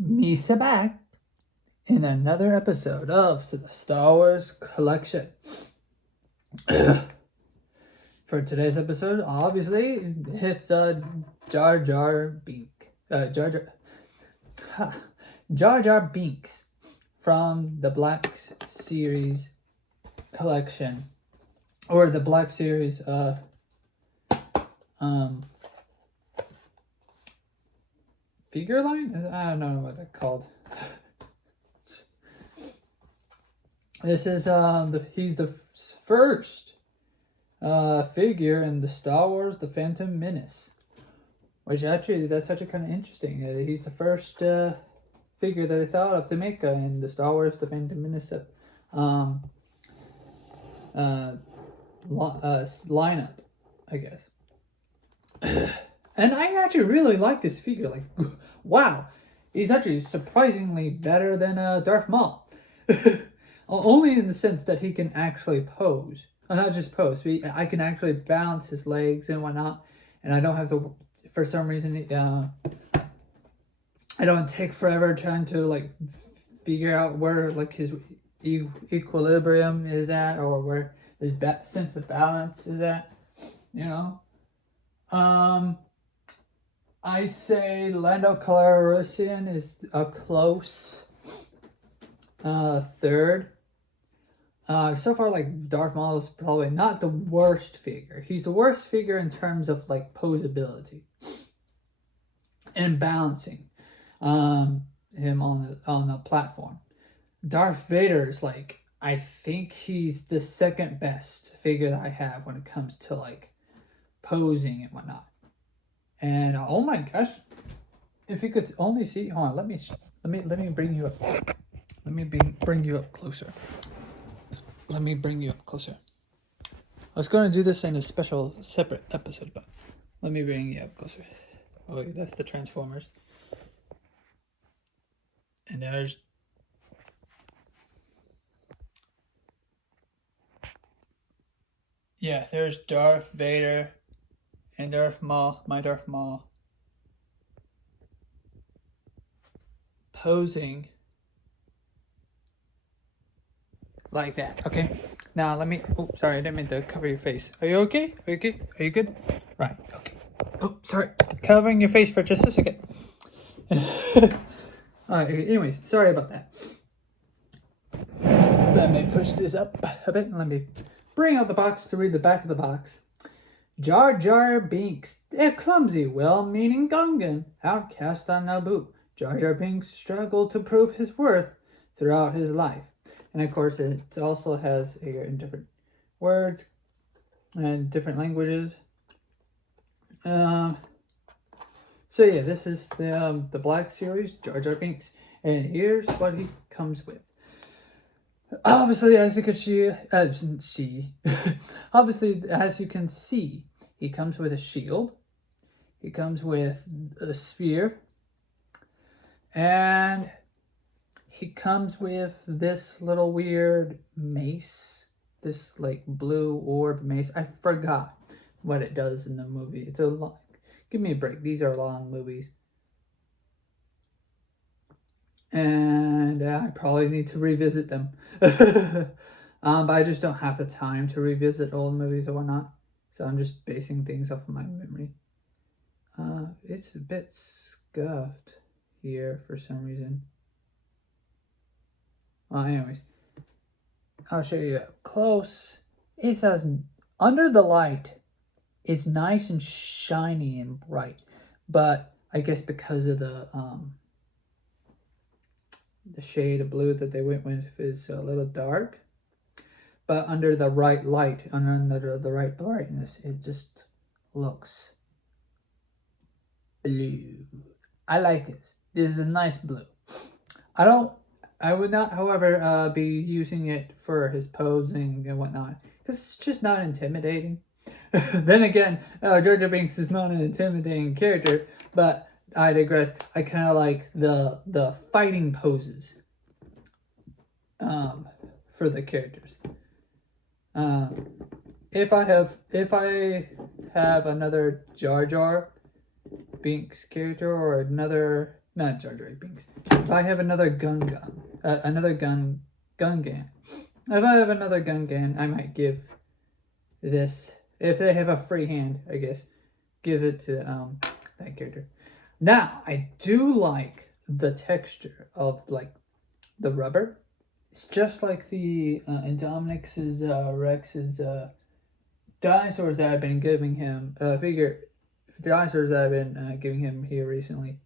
Misa back in another episode of the Star Wars Collection. For today's episode, obviously, it's Jar Jar Bink. Jar Jar Binks from the Black Series collection. Or the Black Series figure line? I don't know what they're called. This is he's the first figure in the Star Wars The Phantom Menace, which actually that's actually kind of interesting. He's the first figure that they thought of to make in the Star Wars The Phantom Menace lineup, I guess. And I actually really like this figure. Like, wow, he's actually surprisingly better than Darth Maul. Only in the sense that he can actually pose. Not just pose, but I can actually balance his legs and whatnot. And I don't have to, for some reason, I don't take forever trying to, like, figure out where, like, his equilibrium is at, or where his sense of balance is at, you know? I say Lando Calrissian is a close third. So far, like, Darth Maul is probably not the worst figure. He's the worst figure in terms of, like, posability and balancing him on the platform. Darth Vader is, like, I think he's the second best figure that I have when it comes to, like, posing and whatnot. And oh my gosh, if you could only see, hold on, let me bring you up. Let me bring you up closer. Let me bring you up closer. I was going to do this in a special separate episode, but let me bring you up closer. Oh wait, that's the Transformers. And there's there's Darth Vader and Darth Maul, my Darth Maul, posing like that. Okay, now let me, oh sorry, I didn't mean to cover your face. Are you okay? Are you okay? Are you good? Right, okay. Oh, sorry, covering your face for just a second. Alright, anyways, sorry about that. Let me push this up a bit and let me bring out the box to read the back of the box. Jar Jar Binks, a clumsy, well-meaning Gungan, outcast on Naboo. Jar Jar Binks struggled to prove his worth throughout his life. And of course, it also has in different words and different languages. So yeah, this is the Black Series, Jar Jar Binks. And here's what he comes with. Obviously, as you can see, he comes with a shield. He comes with a spear. And he comes with this little weird mace. This, like, blue orb mace. I forgot what it does in the movie. It's a long... Give me a break. These are long movies. And I probably need to revisit them. But I just don't have the time to revisit old movies or whatnot. So I'm just basing things off of my memory. It's a bit scuffed here for some reason. Well, anyways, I'll show you up close. It says, under the light, it's nice and shiny and bright. But I guess because of the shade of blue that they went with is a little dark, but under the right light and under the right brightness, it just looks blue. I like this. This is a nice blue. I would not, however, be using it for his posing and whatnot, because it's just not intimidating. Then again, Jar Jar Binks is not an intimidating character, but I digress. I kind of like the fighting poses for the characters. If I have another Jar Jar Binks character or another not Jar Jar Binks. If I have another another Gungan. If I have another Gungan, I might give this, if they have a free hand, I guess, give it to that character. Now, I do like the texture of like the rubber. It's just like the Indominus's Rex's dinosaurs that I've been giving him. Dinosaurs that I've been giving him here recently.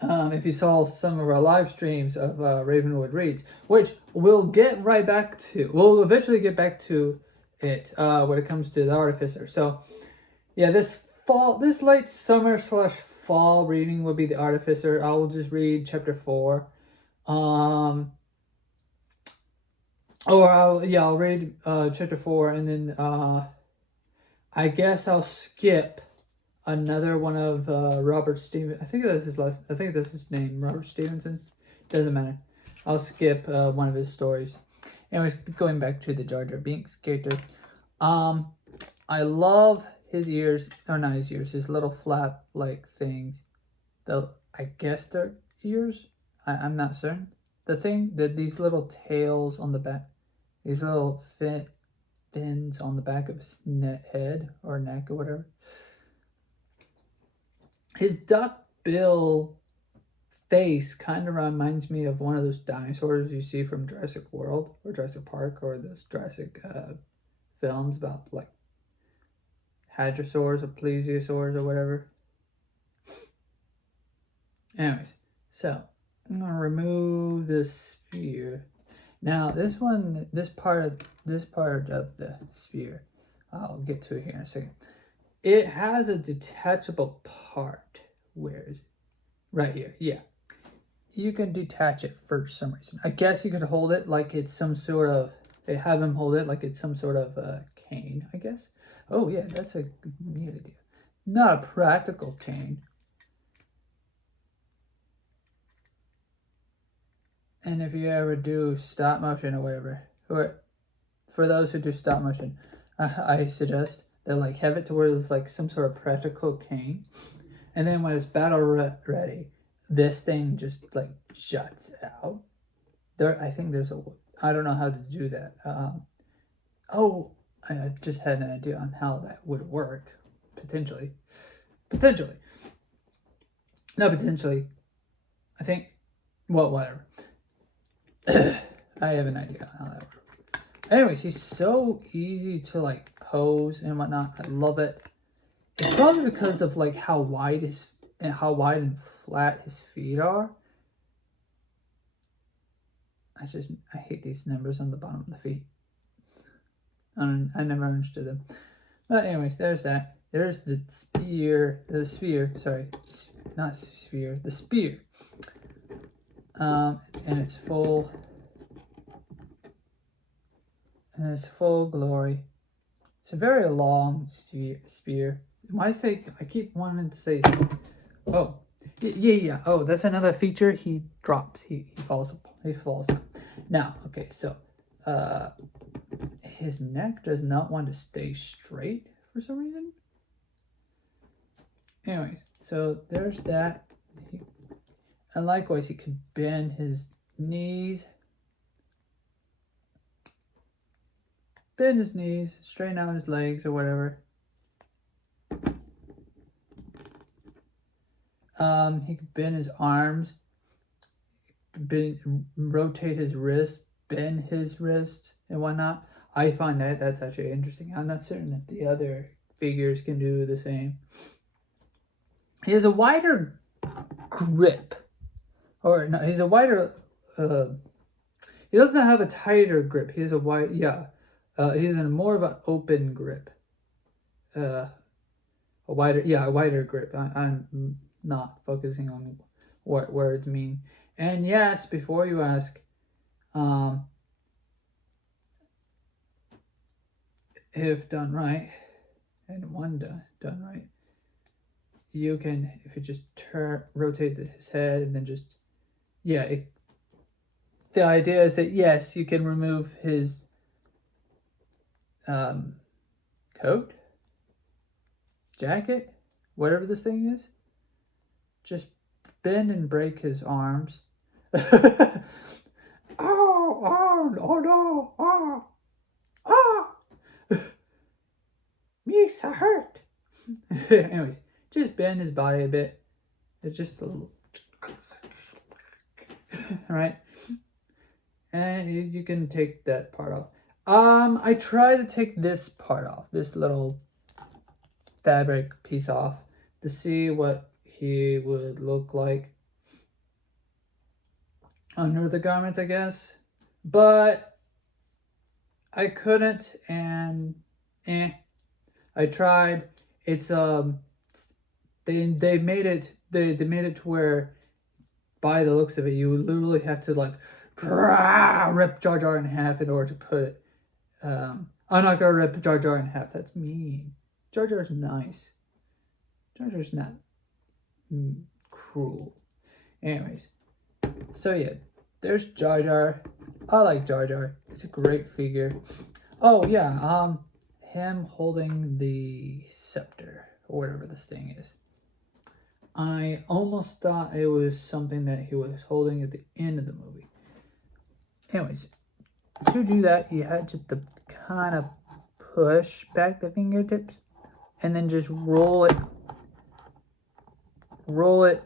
If you saw some of our live streams of Ravenwood Reads, which we'll get right back to. We'll eventually get back to it when it comes to the Artificer. So, yeah, this late summer / fall reading will be the Artificer. I will just read chapter 4. Or I'll read chapter 4, and then I guess I'll skip another one of Robert Stevenson. I think that's his name, Robert Stevenson. Doesn't matter. I'll skip one of his stories. Anyways, going back to the Jar Jar Binks character. I love his ears, or not his ears, his little flap-like things. I guess they're ears? I'm not certain. These little tails on the back, these little fins on the back of his head or neck or whatever. His duck bill face kind of reminds me of one of those dinosaurs you see from Jurassic World or Jurassic Park or those Jurassic films about like hadrosaurs or plesiosaurs or whatever. Anyways, so I'm gonna remove the sphere. Now this part of the sphere, I'll get to it here in a second. It has a detachable part. Where is it? Right here. Yeah. You can detach it for some reason. I guess you could hold it like it's some sort of... They have him hold it like it's some sort of cane, I guess. Oh, yeah, that's a neat idea. Not a practical cane. And if you ever do stop motion or whatever, or for those who do stop motion, I suggest they like have it to where it's like some sort of practical cane, and then when it's battle ready, this thing just like juts out. I think there's I don't know how to do that. I just had an idea on how that would work, potentially. No, potentially. I think. Well, whatever. I have an idea on how that works. Anyways, he's so easy to like pose and whatnot. I love it. It's probably because of like how wide and flat his feet are. I hate these numbers on the bottom of the feet. I never understood them. But anyways, there's that. There's the spear. The spear. Sorry, not sphere. The spear. And it's full. And it's full glory. It's a very long spear. I keep wanting to say. Oh, yeah. Oh, that's another feature. He drops. He falls. He falls down. Now, okay, so his neck does not want to stay straight for some reason. Anyways, so there's that. And likewise, he can bend his knees. Straighten out his legs or whatever. He can bend his arms, rotate his wrist, bend his wrist and whatnot. I find that's actually interesting. I'm not certain if the other figures can do the same. He has a wider grip. Or no, he's a wider... he doesn't have a tighter grip. He has a wide... Yeah. He's in more of an open grip. A wider grip. I'm not focusing on what words mean. And yes, before you ask, if done right, and one done right, you can, if you just rotate his head and then just, the idea is that yes, you can remove his coat, jacket, whatever this thing is, just bend and break his arms. Oh, oh no, me so hurt. Anyways, just bend his body a bit. It's just a little, right? And you can take that part off. I try to take this part off, this little fabric piece off, to see what he would look like under the garments, I guess. But I couldn't, and I tried. It's they made it to where, by the looks of it, you literally have to like rip Jar Jar in half in order to put it. I'm not gonna rip Jar Jar in half. That's mean. Jar Jar's nice. Jar Jar's not cruel. Anyways, so yeah, there's Jar Jar. I like Jar Jar. It's a great figure. Oh yeah, him holding the scepter or whatever this thing is. I almost thought it was something that he was holding at the end of the movie. Anyways, to do that, you had to kind of push back the fingertips and then just roll it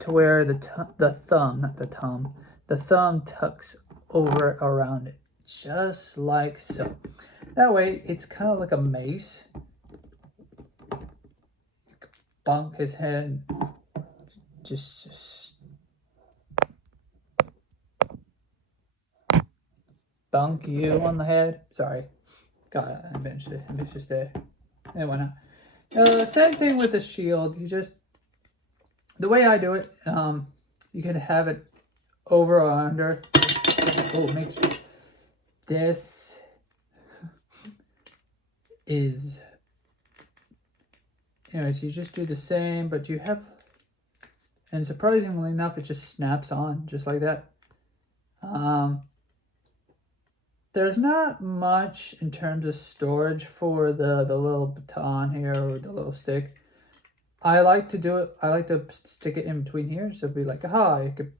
to where the thumb, not the thumb, the thumb tucks over around it, just like so. That way, it's kind of like a mace. Bunk his head, just bunk you on the head. Sorry, got ambitious there. And why not? Same thing with the shield. You just, the way I do it, you can have it over or under. Oh, make sure this is. Anyways, you just do the same, but you have, and surprisingly enough, it just snaps on just like that. There's not much in terms of storage for the little baton here or the little stick. I like to do it, I like to stick it in between here, so it'd be like, aha, it could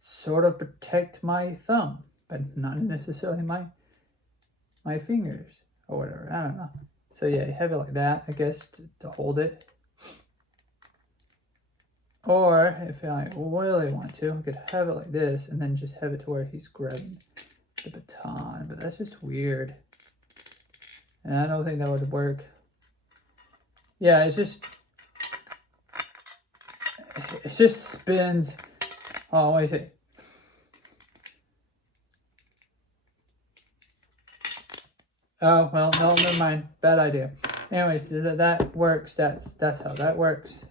sort of protect my thumb, but not necessarily my fingers or whatever, I don't know. So yeah, you have it like that, I guess, to hold it. Or if I really want to, I could have it like this and then just have it to where he's grabbing the baton, but that's just weird. And I don't think that would work. Yeah, it just spins. Oh, wait a second. Oh, well, no, never mind. Bad idea. Anyways, that works. That's how that works.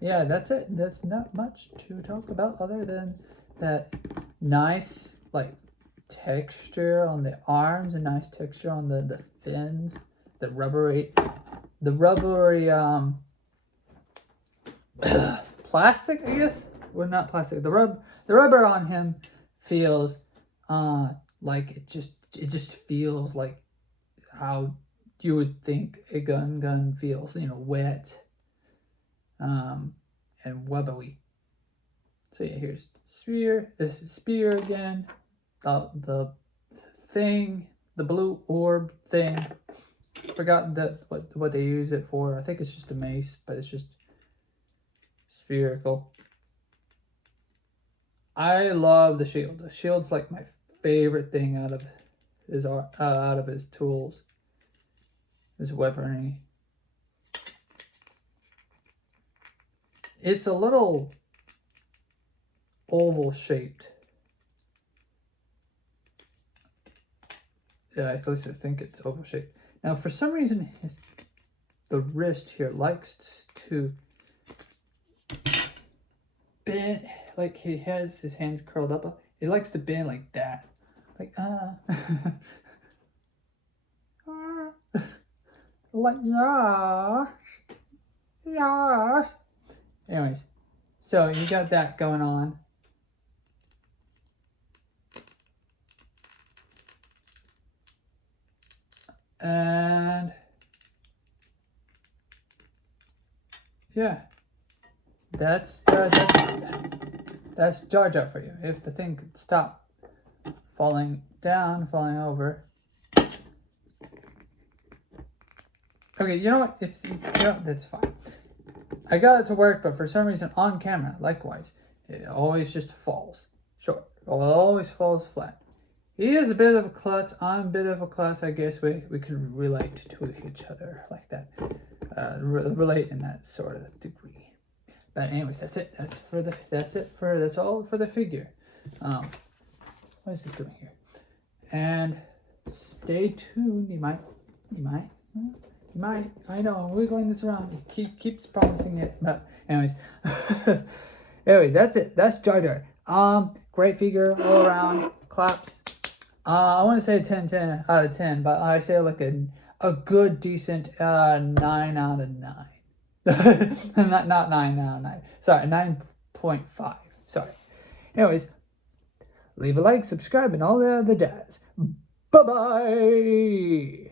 Yeah, that's it. That's not much to talk about other than that nice, like, texture on the arms, a nice texture on the fins, the rubbery plastic, I guess. Well, not plastic. The rubber on him feels like it just feels like how you would think a gun feels, wet and rubbery. So yeah, here's spear. This is spear again. The thing, the blue orb thing. Forgot what they use it for. I think it's just a mace, but it's just spherical. I love the shield. The shield's like my favorite thing out of his tools, his weaponry. It's a little oval shaped. Yeah, at least I think it's oval shaped. Now, for some reason, the wrist here likes to bend, like he has his hands curled up. It likes to bend like that, like like yeah. Anyways, so you got that going on. And yeah, that's Jar Jar for you. If the thing could stop falling down, falling over. Okay, you know what? That's fine. I got it to work, but for some reason on camera, likewise, it always just falls short. Or it always falls flat. He is a bit of a klutz. I'm a bit of a klutz. I guess we can relate to each other like that. Relate in that sort of degree. But anyways, that's it. That's all for the figure. What is this doing here? And stay tuned. You might. I know, I'm wiggling this around. He keeps promising it, but anyways. That's it. That's Jar Jar. Great figure all around. Claps. I want to say 10 out of 10, but I say like a good, decent 9 out of 9. not 9 out of 9. Sorry, 9.5. Sorry. Anyways, leave a like, subscribe, and all the other jazz. Bye-bye.